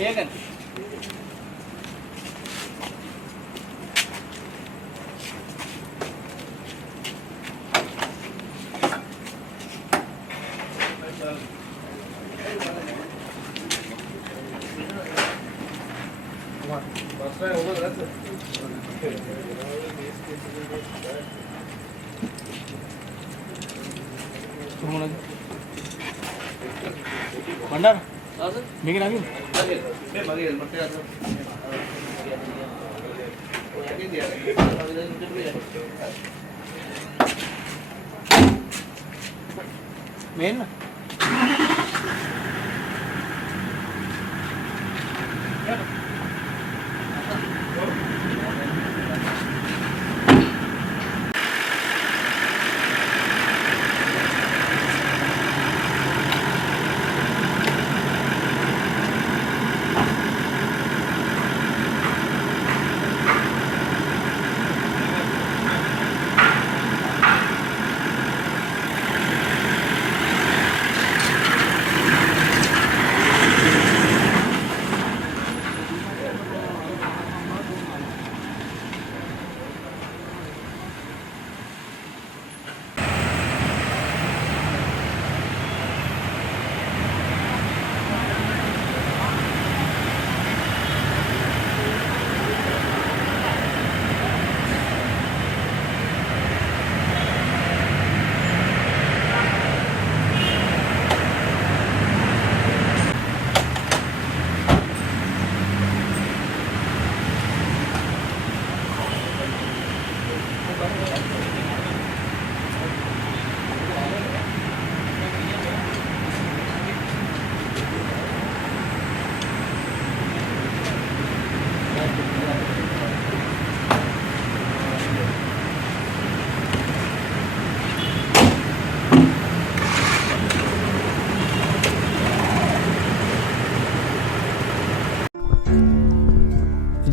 ඒකනේ. Bandar? Mikir lagi? Main?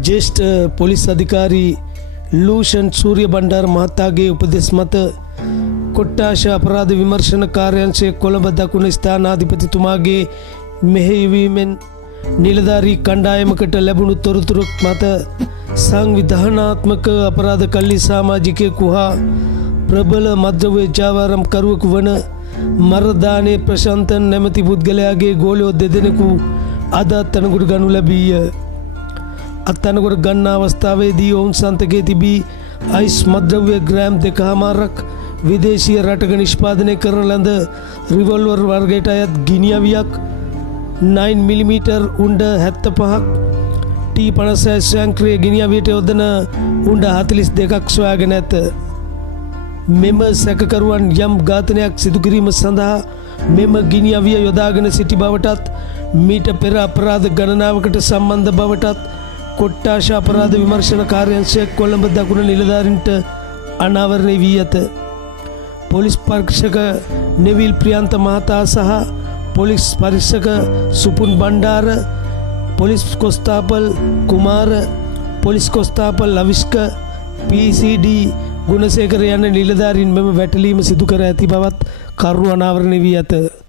ज्येष्ठ police अधिकारी लूशन सूर्य भंडार महतागे उपदेश मत කොට්ටාශ අපරාධ විමර්ශන කාර්යාංශයේ කොළඹ දකුණු ස්ථානාධිපතිතුමාගේ මෙහෙයවීමෙන් නිලධාරී කණ්ඩායමකට ලැබුණු තොරතුරු මත සංවිධානාත්මක අපරාධ කල්ලි සමාජිකයෙකු හා ප්‍රබල මද්‍රව්‍ය ජාවාරම්කරුවෙකු වන මරදානේ ප්‍රශාන්තන් නැමැති පුද්ගලයාගේ ගෝලයෝ දෙදෙනෙකු අද අත්අඩංගුවට ගනු ලැබීය. අත්අඩංගුවට ගන්නා අවස්ථාවේදී ඔවුන් සන්තකයේ තිබී අයිස් මද්‍රව්‍ය ග්‍රෑම් 2.5ක් විදේශීය රටක නිෂ්පාදනය කරන ලද රිවොල්වර් වර්ගයට අයත් ගිනිඅවියක් 9mm උණ්ඩ 75ක් T56 ස්වයංක්‍රීය ගිනිඅවියට යොදන උණ්ඩ 42ක් සොයාගෙන ඇත. මෙම සැකකරුවන් යම් ඝාතනයක් සිදු කිරීම සඳහා මෙම ගිනිඅවිය යොදාගෙන සිටි බවටත් මීට පෙර අපරාධ ගණනාවකට සම්බන්ධ බවටත් කොට්ටාශ අපරාධ විමර්ශන කාර්යාංශයේ කොළඹ දකුණ නිලධාරීන්ට අනාවරණය වී ඇත. පොලිස් පරීක්ෂක නෙවිල් ප්‍රියන්ත මහතා සහ පොලිස් පරීක්ෂක සුපුන් බණ්ඩාර, පොලිස් කොස්තාපල් කුමාර, පොලිස් කොස්තාපල් ලවිස්ක, PCD ගුණසේකර යන නිලධාරීන් මෙම වැටලීම සිදු කර ඇති බවත් කරුණු අනාවරණය වී ඇත.